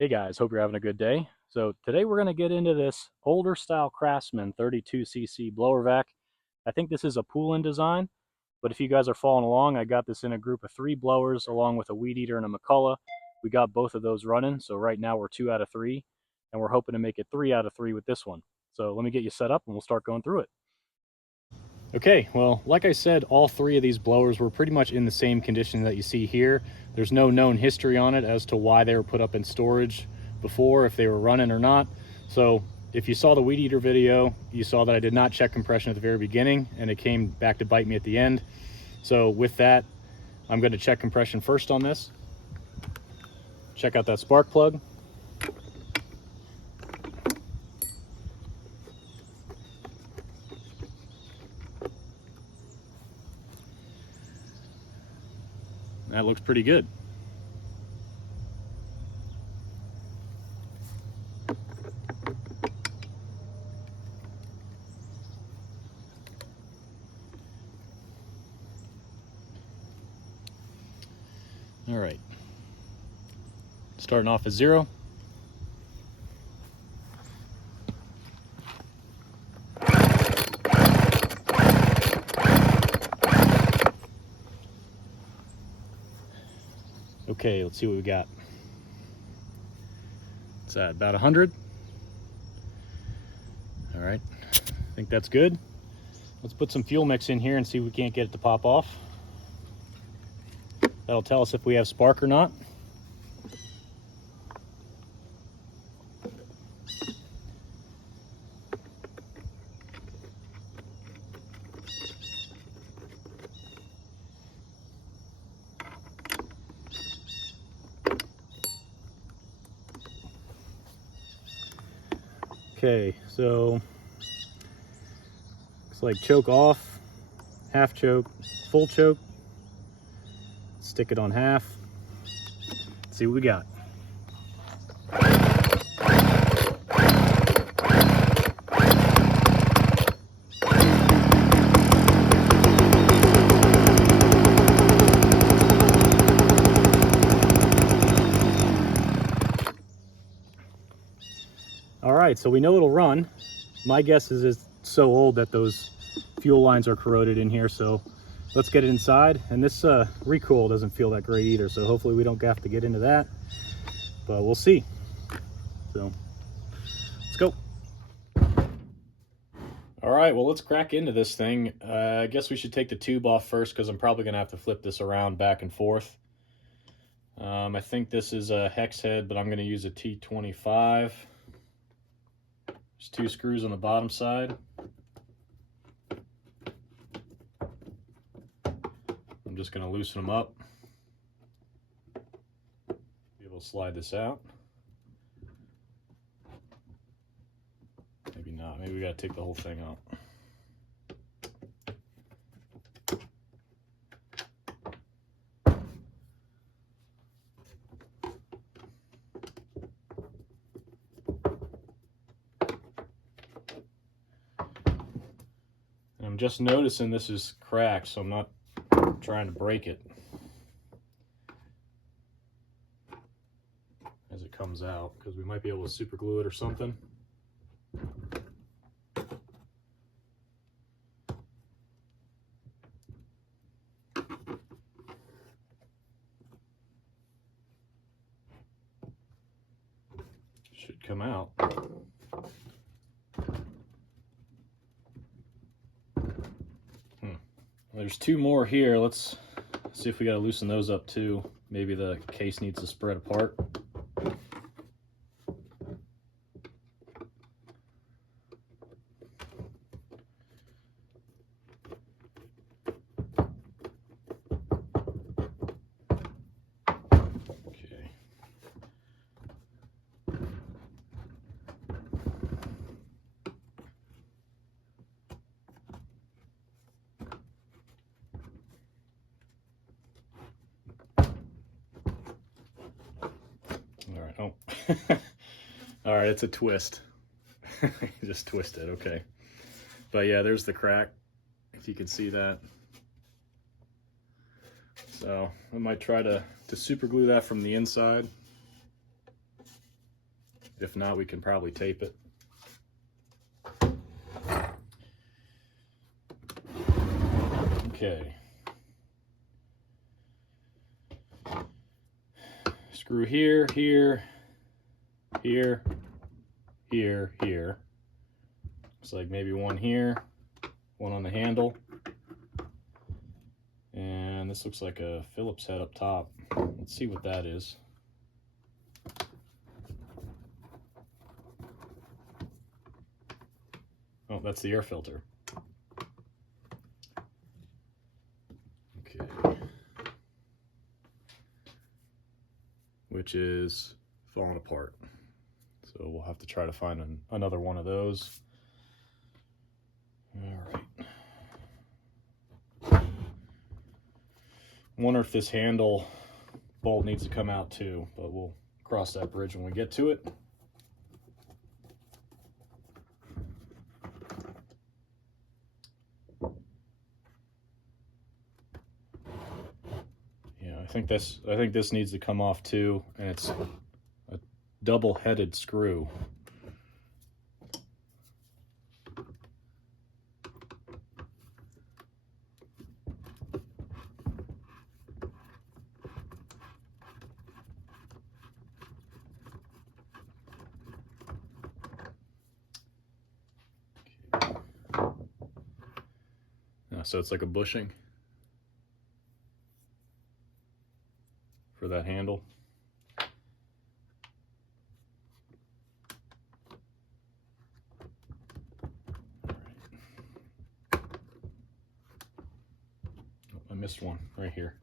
Hey guys, hope you're having a good day. So today we're going to get into this older style Craftsman 32cc blower vac. I think this is a pull-in design, but if you guys are following along, I got this in a group of 3 blowers along with a weed eater and a McCullough. We got both of those running, so right now we're 2 out of 3, and we're hoping to make it 3 out of 3 with this one. So let me get you set up and we'll start going through it. Okay, well, like I said, all 3 of these blowers were pretty much in the same condition that you see here. There's no known history on it as to why they were put up in storage before, if they were running or not. So if you saw the weed eater video, you saw that I did not check compression at the very beginning, and it came back to bite me at the end. So with that, I'm going to check compression first on this. Check out that spark plug. That looks pretty good. All right, starting off at 0. Okay, let's see what we got. It's at about 100. All right, I think that's good. Let's put some fuel mix in here and see if we can't get it to pop off. That'll tell us if we have spark or not. Okay, so looks like choke off, half choke, full choke. Stick it on half. Let's see what we got. All right, so we know it'll run. My guess is it's so old that those fuel lines are corroded in here, so let's get it inside. And this recoil doesn't feel that great either, so hopefully we don't have to get into that, but we'll see. So let's go. All right, well, let's crack into this thing. I guess we should take the tube off first because I'm probably gonna have to flip this around back and forth. I think this is a hex head, but I'm gonna use a T25. There's 2 screws on the bottom side. I'm just going to loosen them up. Be able to slide this out. Maybe not. Maybe we got to take the whole thing out. And I'm just noticing this is cracked, so I'm not trying to break it as it comes out, because we might be able to super glue it or something. Should come out. There's 2 more here. Let's see if we got to loosen those up too. Maybe the case needs to spread apart. Okay. All right. Oh. All right, it's a twist. Just twist it. Okay. But yeah, there's the crack, if you can see that. So I might try to super glue that from the inside. If not, we can probably tape it. Okay. Screw here, here, here, here, here. Looks like maybe one here, one on the handle. And this looks like a Phillips head up top. Let's see what that is. Oh, that's the air filter. Okay. Which is falling apart. So we'll have to try to find another one of those. All right. Wonder if this handle bolt needs to come out too, but we'll cross that bridge when we get to it. Yeah, I think this needs to come off too, and it's a double-headed screw. So it's like a bushing for that handle. Oh, I missed one right here.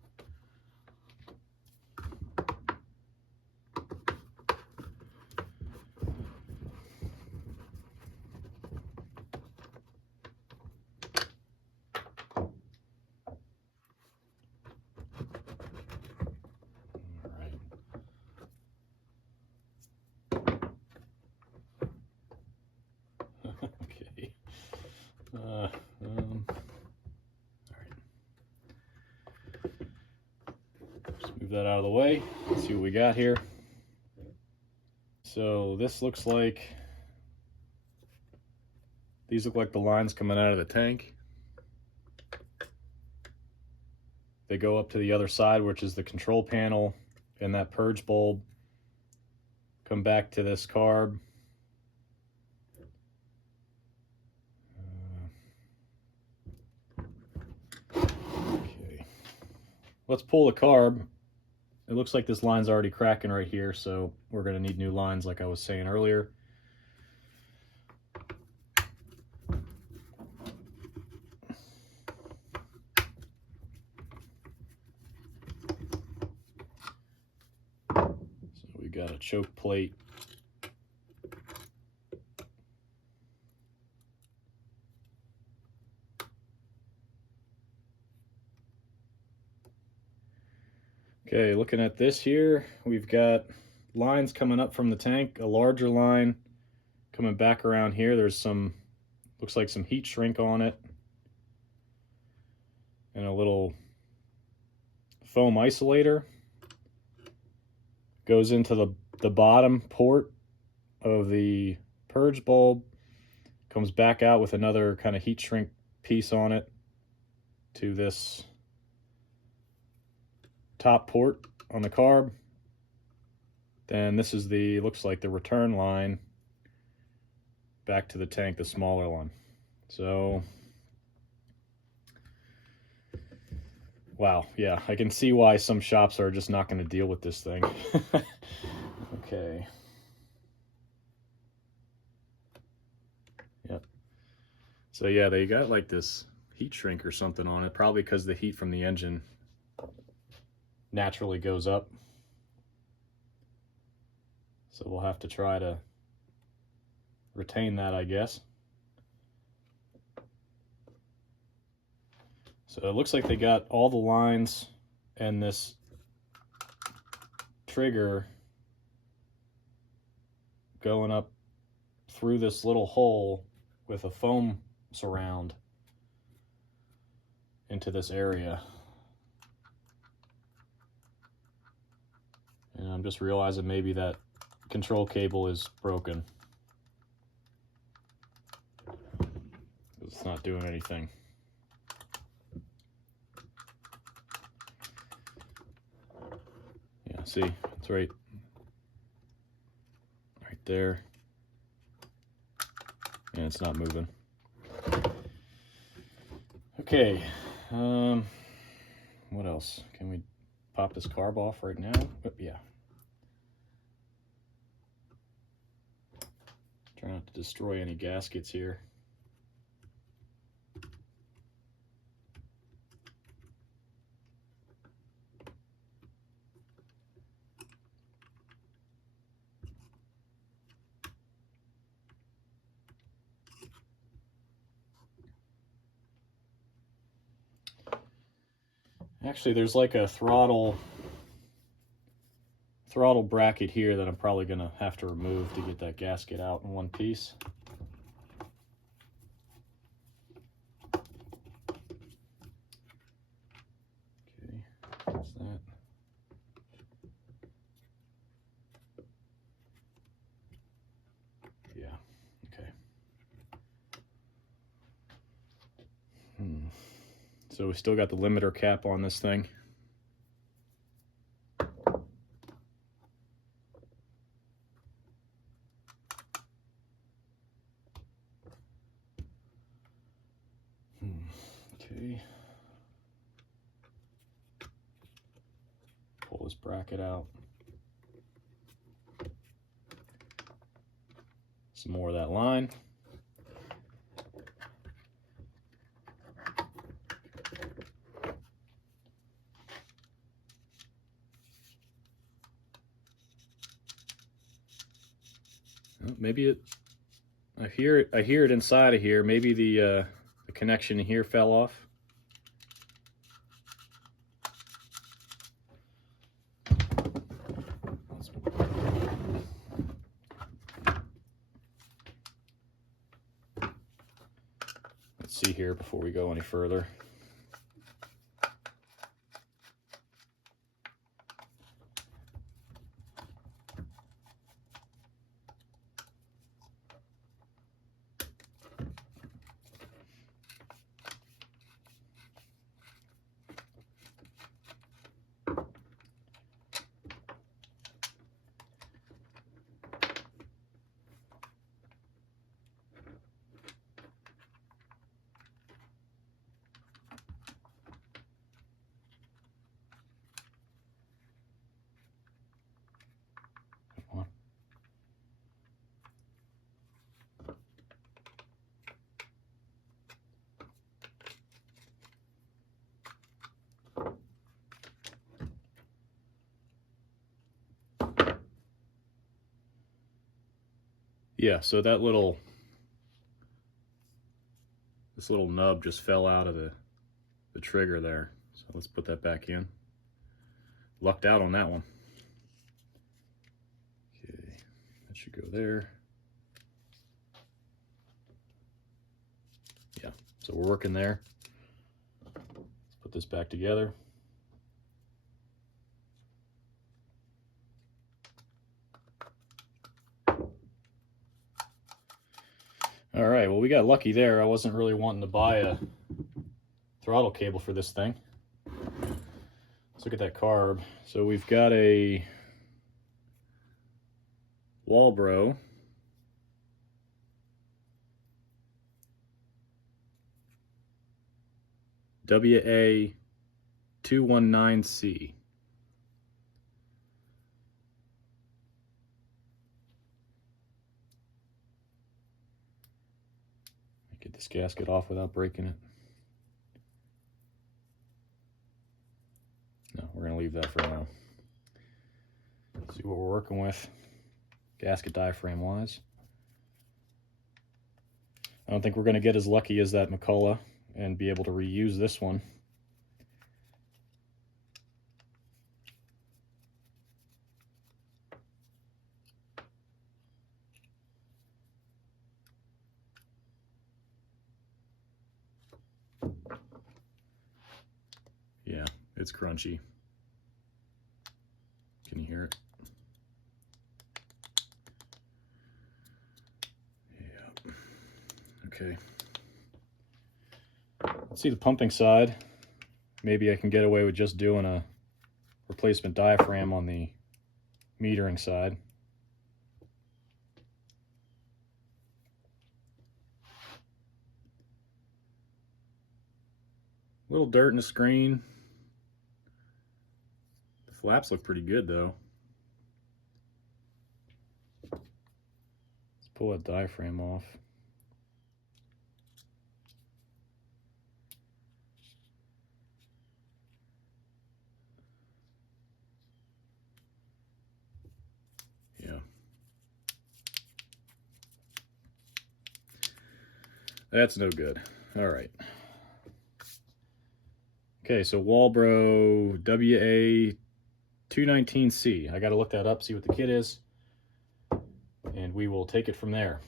Okay. All right. Just move that out of the way. Let's see what we got here. So this looks like, these look like the lines coming out of the tank. They go up to the other side, which is the control panel, and that purge bulb. Come back to this carb. Okay. Let's pull the carb. It looks like this line's already cracking right here, so we're going to need new lines like I was saying earlier. So we got a choke plate. Okay, looking at this here, we've got lines coming up from the tank, a larger line coming back around here. There's some, looks like some heat shrink on it, and a little foam isolator. Goes into the bottom port of the purge bulb, comes back out with another kind of heat shrink piece on it to this top port on the carb. Then this is the, looks like the return line back to the tank, the smaller one. So wow, yeah, I can see why some shops are just not going to deal with this thing. Okay. Yep. So yeah, they got like this heat shrink or something on it, probably because the heat from the engine naturally goes up. So we'll have to try to retain that, I guess. So it looks like they got all the lines and this trigger going up through this little hole with a foam surround into this area. And I'm just realizing maybe that control cable is broken. It's not doing anything. Yeah, see, it's right there. And it's not moving. Okay, what else? Can we pop this carb off right now? Oh, yeah. Try not to destroy any gaskets here. Actually, there's like a throttle bracket here that I'm probably gonna have to remove to get that gasket out in one piece. Okay, that's that. Yeah, okay. So we still got the limiter cap on this thing. Okay. Pull this bracket out. Some more of that line. Maybe it. I hear it inside of here. Maybe the connection here fell off. Let's see here before we go any further. Yeah, so that this little nub just fell out of the trigger there. So let's put that back in. Lucked out on that one. Okay, that should go there. Yeah, so we're working there. Let's put this back together. All right, well, we got lucky there. I wasn't really wanting to buy a throttle cable for this thing. Let's look at that carb. So we've got a Walbro WA-219C. Get this gasket off without breaking it. No, we're gonna leave that for now. See what we're working with, gasket diaphragm wise. I don't think we're gonna get as lucky as that McCullough and be able to reuse this one. Yeah, it's crunchy. Can you hear it? Okay. Let's see the pumping side. Maybe I can get away with just doing a replacement diaphragm on the metering side. A little dirt in the screen. The flaps look pretty good though. Let's pull that diaphragm off. Yeah. That's no good. All right. Okay, so Walbro WA-219C. I got to look that up, see what the kit is, and we will take it from there.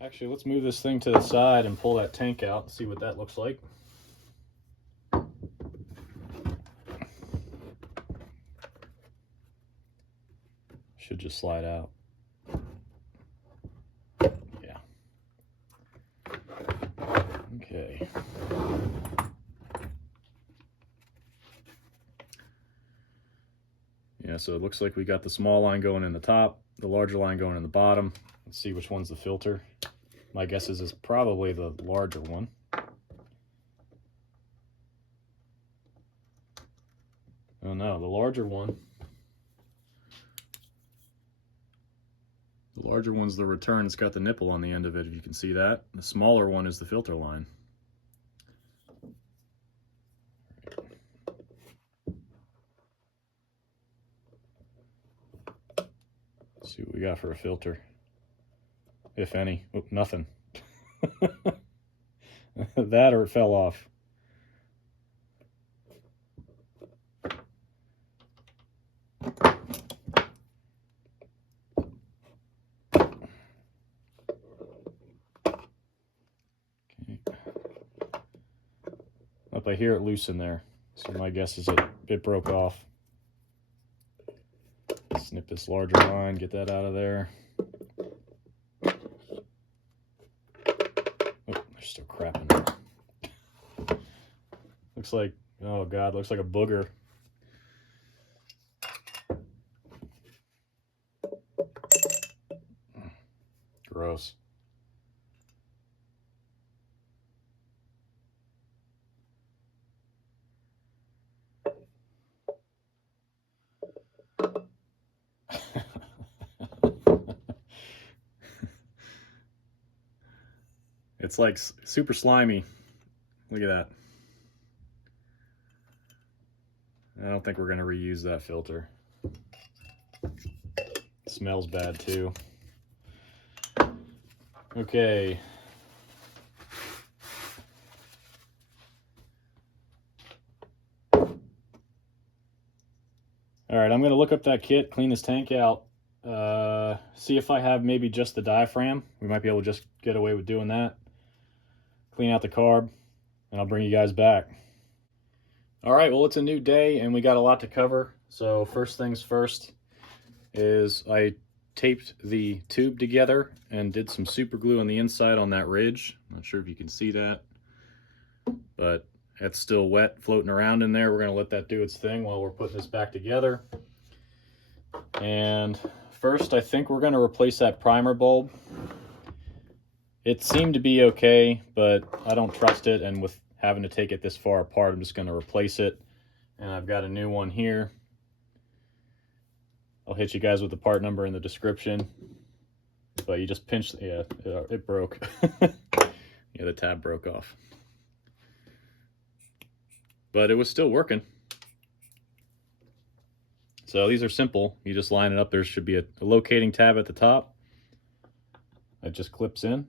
Actually, let's move this thing to the side and pull that tank out and see what that looks like. Should just slide out. Yeah. Okay. Yeah, so it looks like we got the small line going in the top, the larger line going in the bottom. Let's see which one's the filter. My guess is it's probably the larger one. Oh no, the larger one. The larger one's the return. It's got the nipple on the end of it, if you can see that. The smaller one is the filter line. Let's see what we got for a filter, if any. Oh, nothing. That or it fell off. Up, I hear it loose in there, so my guess is it broke off. Snip this larger line, get that out of there. Oh, there's still crap in there. Looks like, oh god, looks like a booger. Gross. It's like super slimy. Look at that. I don't think we're going to reuse that filter. It smells bad too. Okay. All right, I'm going to look up that kit, clean this tank out, see if I have maybe just the diaphragm. We might be able to just get away with doing that. Clean out the carb, and I'll bring you guys back. All right, well, it's a new day, and we got a lot to cover. So first things first is I taped the tube together and did some super glue on the inside on that ridge. Not sure if you can see that, but it's still wet floating around in there. We're going to let that do its thing while we're putting this back together. And first, I think we're going to replace that primer bulb. It seemed to be okay, but I don't trust it, and with having to take it this far apart, I'm just going to replace it. And I've got a new one here. I'll hit you guys with the part number in the description. But you just pinch, yeah, it broke. Yeah, the tab broke off. But it was still working. So these are simple. You just line it up. There should be a locating tab at the top. It just clips in.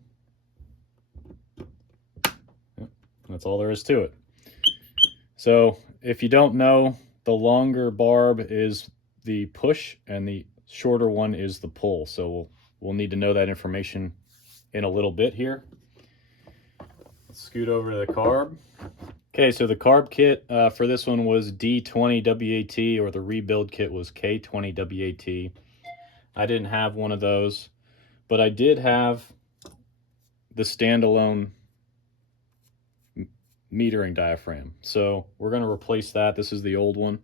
That's all there is to it. So if you don't know, the longer barb is the push and the shorter one is the pull. So we'll need to know that information in a little bit here. Let's scoot over to the carb. Okay, so the carb kit for this one was D20WAT, or the rebuild kit was K20WAT. I didn't have one of those, but I did have the standalone metering diaphragm. So we're going to replace that. This is the old one.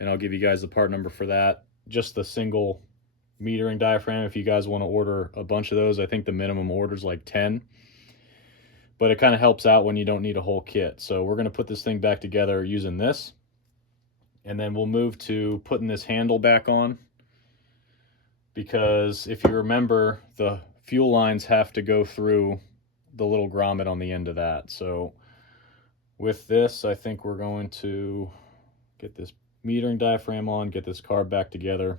And I'll give you guys the part number for that. Just the single metering diaphragm. If you guys want to order a bunch of those, I think the minimum order is like 10. But it kind of helps out when you don't need a whole kit. So we're going to put this thing back together using this. And then we'll move to putting this handle back on. Because if you remember, the fuel lines have to go through the little grommet on the end of that. So with this, I think we're going to get this metering diaphragm on, get this carb back together,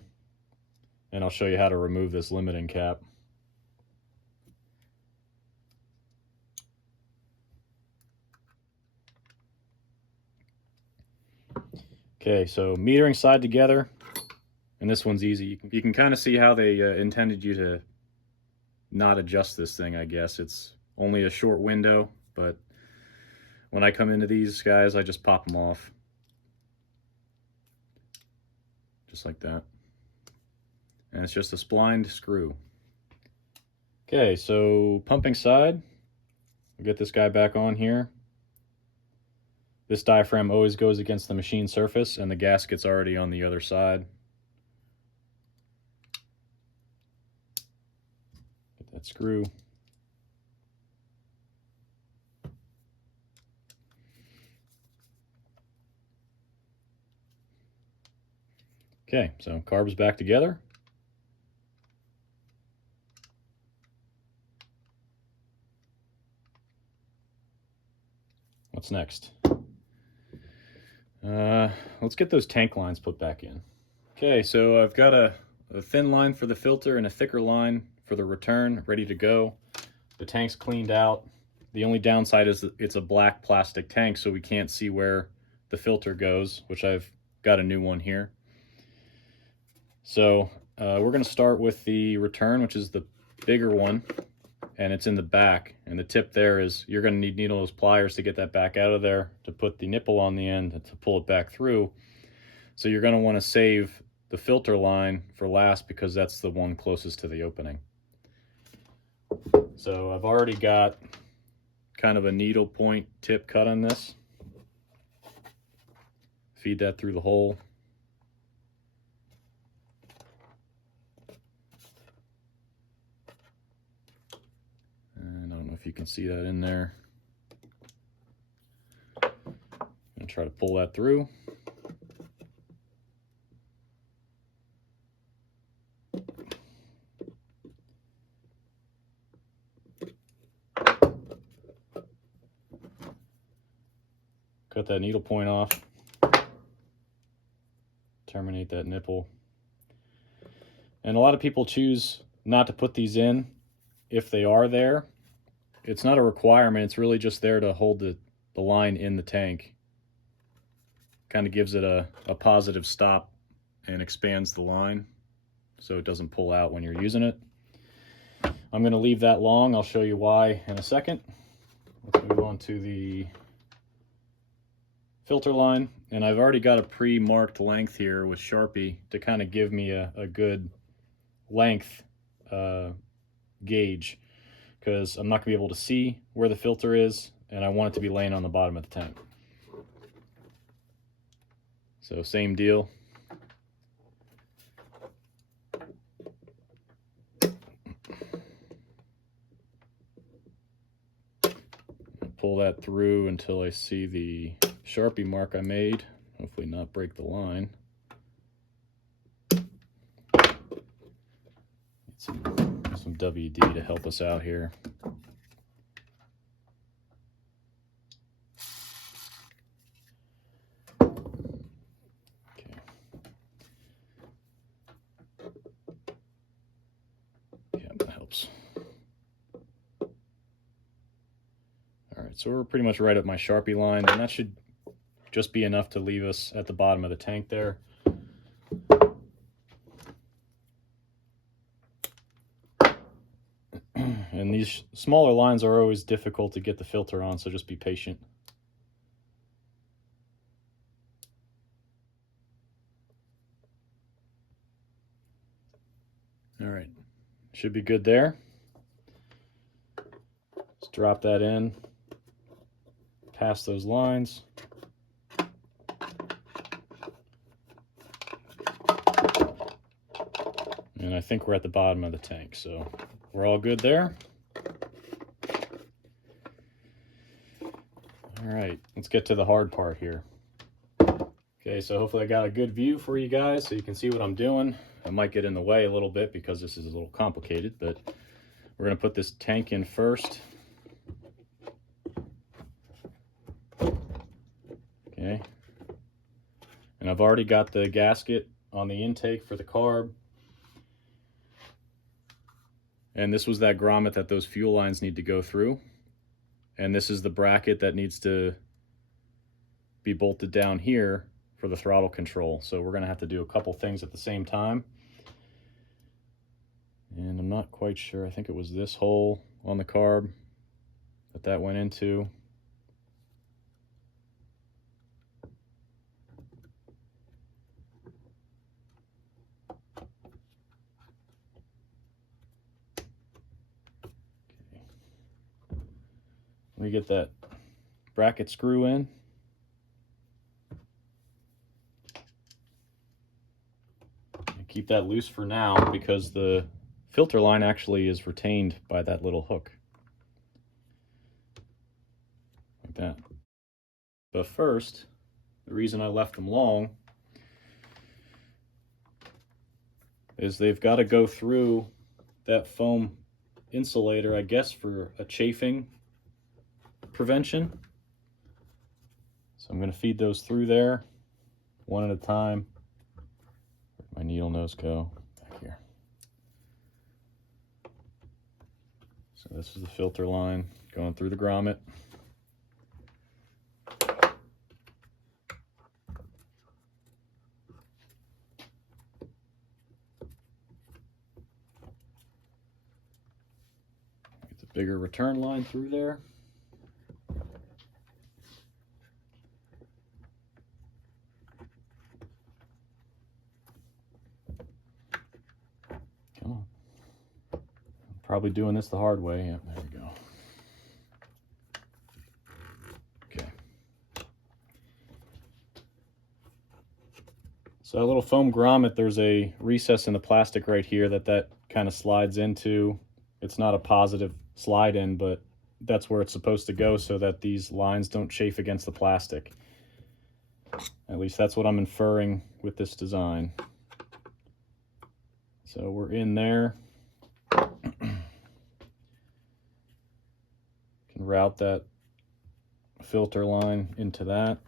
and I'll show you how to remove this limiting cap. Okay, so metering side together, and this one's easy. You can kind of see how they intended you to not adjust this thing, I guess. It's only a short window, but when I come into these guys, I just pop them off. Just like that. And it's just a splined screw. Okay, so pumping side, we'll get this guy back on here. This diaphragm always goes against the machine surface, and the gasket's already on the other side. Get that screw. Okay, so carb's back together. What's next? Let's get those tank lines put back in. Okay, so I've got a thin line for the filter and a thicker line for the return ready to go. The tank's cleaned out. The only downside is that it's a black plastic tank, so we can't see where the filter goes, which I've got a new one here. So we're going to start with the return, which is the bigger one, and it's in the back. And the tip there is you're going to need needle nose pliers to get that back out of there, to put the nipple on the end and to pull it back through. So you're going to want to save the filter line for last because that's the one closest to the opening. So I've already got kind of a needle point tip cut on this. Feed that through the hole. And I don't know if you can see that in there. I'm going to try to pull that through. Cut that needle point off. Terminate that nipple. And a lot of people choose not to put these in if they are there. It's not a requirement, it's really just there to hold the line in the tank. Kind of gives it a positive stop and expands the line so it doesn't pull out when you're using it. I'm going to leave that long. I'll show you why in a second. Let's move on to the filter line, and I've already got a pre-marked length here with Sharpie to kind of give me a good length gauge, because I'm not going to be able to see where the filter is, and I want it to be laying on the bottom of the tank. So same deal. Pull that through until I see the Sharpie mark I made. Hopefully not break the line. Need some WD to help us out here. Okay. Yeah, that helps. Alright, so we're pretty much right at my Sharpie line, and that should just be enough to leave us at the bottom of the tank there. And these smaller lines are always difficult to get the filter on, so just be patient. All right, should be good there. drop that in, past those lines. And I think we're at the bottom of the tank, so we're all good there. All right, let's get to the hard part here. Okay, so hopefully I got a good view for you guys so you can see what I'm doing. I might get in the way a little bit because this is a little complicated, but we're gonna put this tank in first. Okay, and I've already got the gasket on the intake for the carb. And this was that grommet that those fuel lines need to go through. And this is the bracket that needs to be bolted down here for the throttle control. So we're gonna have to do a couple things at the same time. And I'm not quite sure, I think it was this hole on the carb that went into. We get that bracket screw in. And keep that loose for now because the filter line actually is retained by that little hook. Like that. But first, the reason I left them long is they've got to go through that foam insulator, I guess, for a chafing prevention. So I'm going to feed those through there one at a time. Where'd my needle nose go? Back here. So this is the filter line going through the grommet. Get the bigger return line through there. Come on. I'm probably doing this the hard way. Yep, there we go. Okay. So that little foam grommet, there's a recess in the plastic right here that kind of slides into. It's not a positive slide in, but that's where it's supposed to go so that these lines don't chafe against the plastic. At least that's what I'm inferring with this design. So we're in there. Can route that filter line into that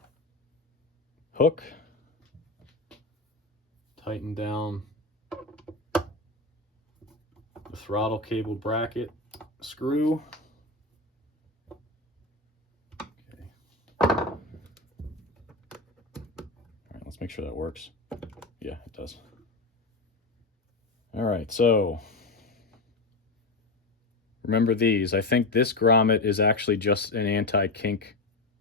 hook. Tighten down the throttle cable bracket screw. Okay. All right, let's make sure that works. Yeah, it does. All right, so remember these. I think this grommet is actually just an anti-kink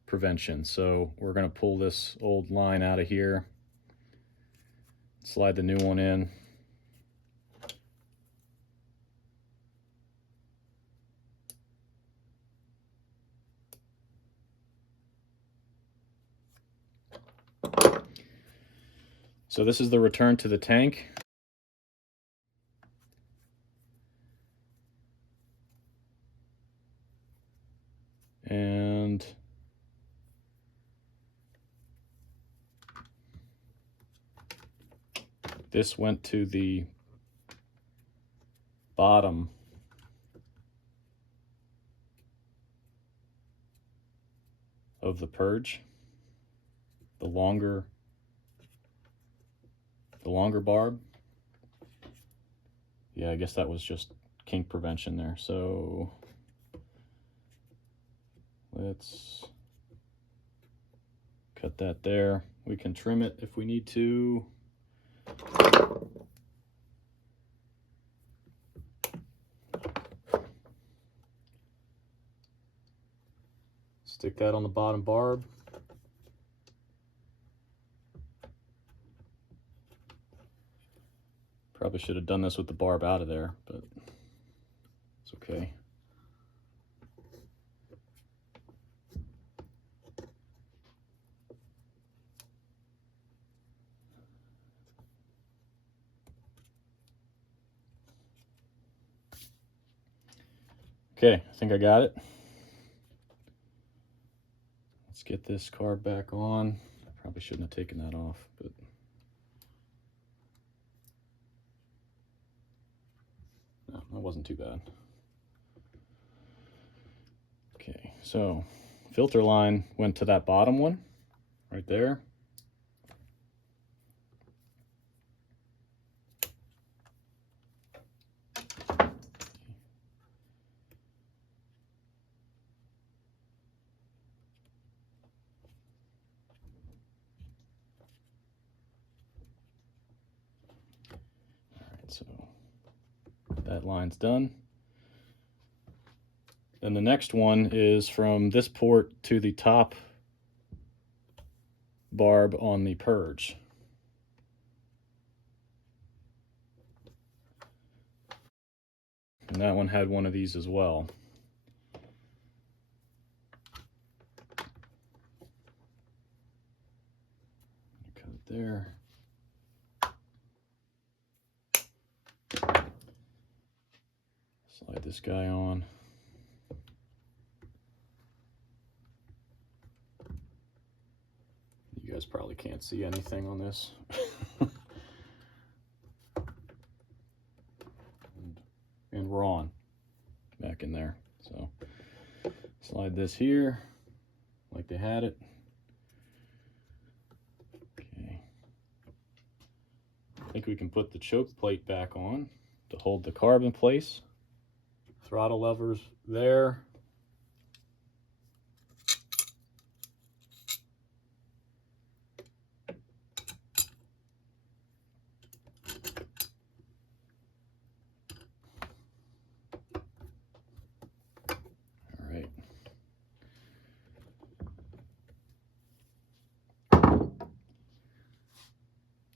prevention. So we're going to pull this old line out of here, slide the new one in. So this is the return to the tank. And this went to the bottom of the purge, the longer barb. Yeah, I guess that was just kink prevention there. So let's cut that there. We can trim it if we need to. Stick that on the bottom barb. Probably should have done this with the barb out of there, but it's okay. Okay, I think I got it. Let's get this carb back on. I probably shouldn't have taken that off, but no, that wasn't too bad. Okay, so filter line went to that bottom one right there. So that line's done. Then the next one is from this port to the top barb on the purge. And that one had one of these as well. Cut it there. Slide this guy on. You guys probably can't see anything on this. and we're on back in there. So slide this here like they had it. Okay. I think we can put the choke plate back on to hold the carb in place. Throttle levers there. All right.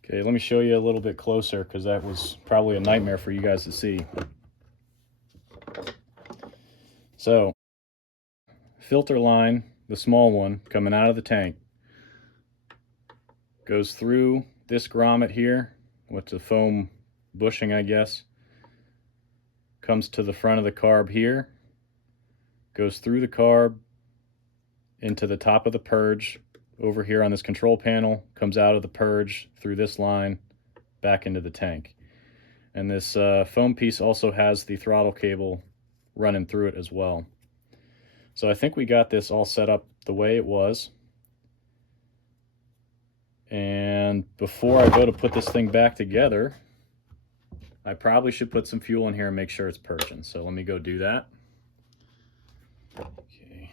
Okay, let me show you a little bit closer because that was probably a nightmare for you guys to see. So, filter line, the small one coming out of the tank, goes through this grommet here with the foam bushing, I guess, comes to the front of the carb here, goes through the carb into the top of the purge over here on this control panel, comes out of the purge through this line back into the tank. And this foam piece also has the throttle cable running through it as well. So I think we got this all set up the way it was. And before I go to put this thing back together, I probably should put some fuel in here and make sure it's purging. So let me go do that. Okay.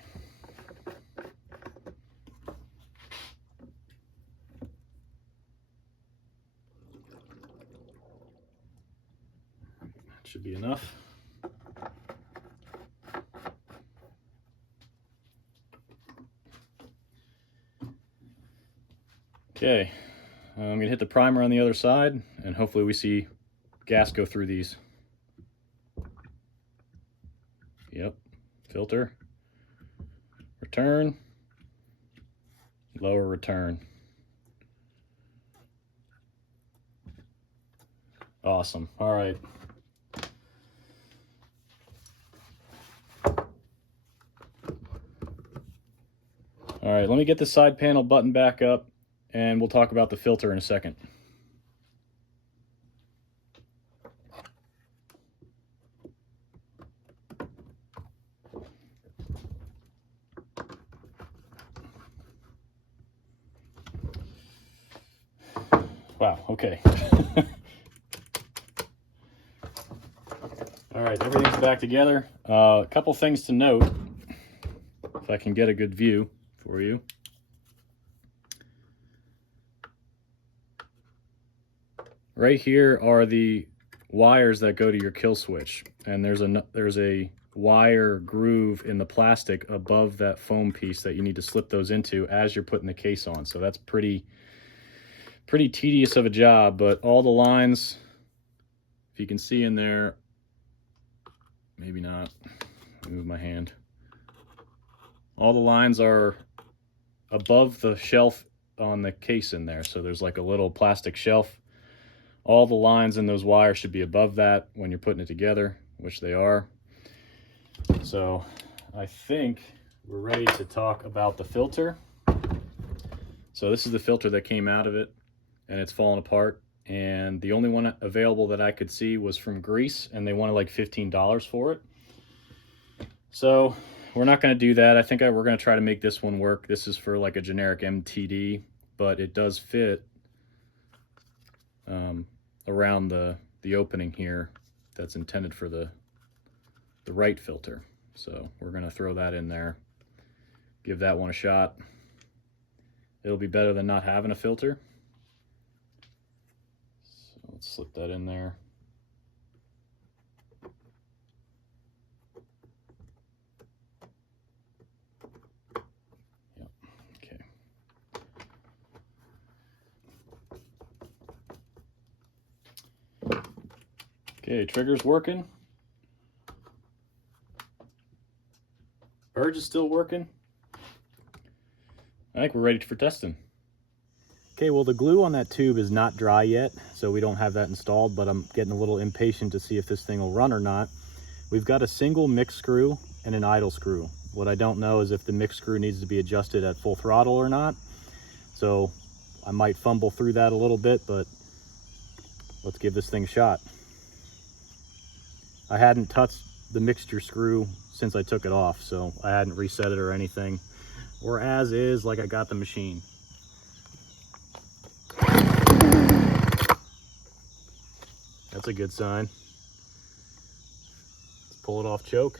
That should be enough. Okay, I'm going to hit the primer on the other side, and hopefully we see gas go through these. Yep, filter, return, lower return. Awesome, all right. All right, let me get the side panel button back up, and we'll talk about the filter in a second. Wow, okay. All right, everything's back together. A couple things to note, if I can get a good view for you. Right here are the wires that go to your kill switch, and there's a wire groove in the plastic above that foam piece that you need to slip those into as you're putting the case on. So that's pretty tedious of a job, but all the lines, if you can see in there, maybe not, move my hand. All the lines are above the shelf on the case in there. So there's like a little plastic shelf. All the lines in those wires should be above that when you're putting it together, which they are. So I think we're ready to talk about the filter. So this is the filter that came out of it, and it's fallen apart. And the only one available that I could see was from Greece, and they wanted like $15 for it. So we're not going to do that. I think we're going to try to make this one work. This is for like a generic MTD, but it does fit around the opening here that's intended for the right filter. So we're going to throw that in there, give that one a shot. It'll be better than not having a filter. So let's slip that in there. Yep. Okay. Okay, trigger's working. Purge is still working. I think we're ready for testing. Okay, well the glue on that tube is not dry yet, so we don't have that installed, but I'm getting a little impatient to see if this thing will run or not. We've got a single mix screw and an idle screw. What I don't know is if the mix screw needs to be adjusted at full throttle or not. So I might fumble through that a little bit, but let's give this thing a shot. I hadn't touched the mixture screw since I took it off, so I hadn't reset it or anything. Or as is, like I got the machine. That's a good sign. Let's pull it off choke.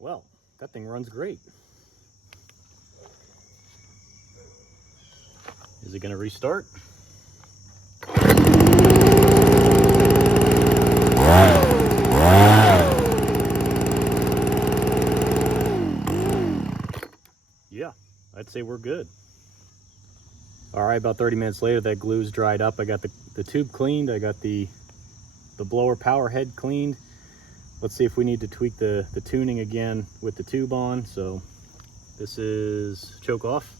Well, that thing runs great. Is it going to restart? Yeah, I'd say we're good. All right, about 30 minutes later, that glue's dried up. I got the tube cleaned. I got the blower power head cleaned. Let's see if we need to tweak the tuning again with the tube on. So this is choke off.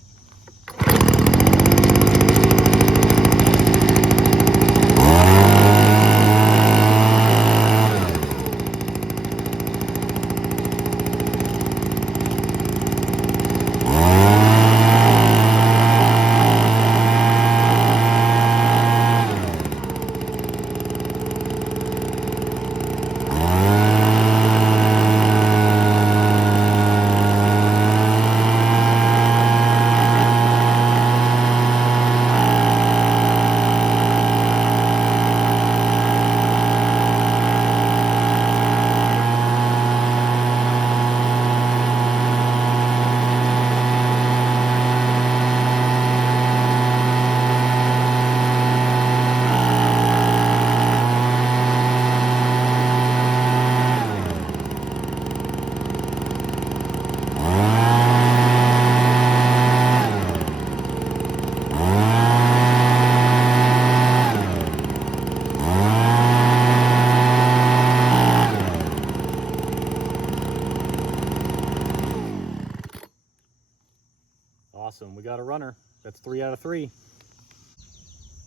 Awesome, we got a runner. That's 3 out of 3.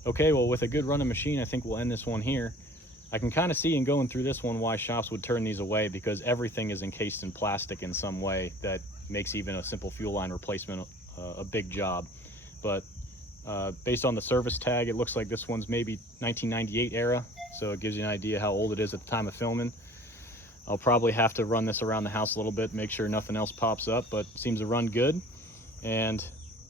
Okay, well, with a good running machine, I think we'll end this one here. I can kind of see in going through this one why shops would turn these away, because everything is encased in plastic in some way that makes even a simple fuel line replacement a big job. But based on the service tag, it looks like this one's maybe 1998 era, so it gives you an idea how old it is at the time of filming. I'll probably have to run this around the house a little bit, make sure nothing else pops up, but it seems to run good. And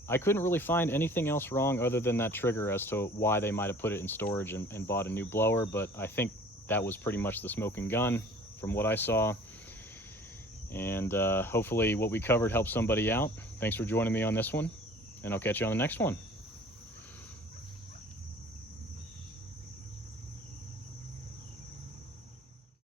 I couldn't really find anything else wrong other than that trigger as to why they might have put it in storage and bought a new blower, but I think that was pretty much the smoking gun from what I saw. And hopefully what we covered helped somebody out. Thanks for joining me on this one, and I'll catch you on the next one.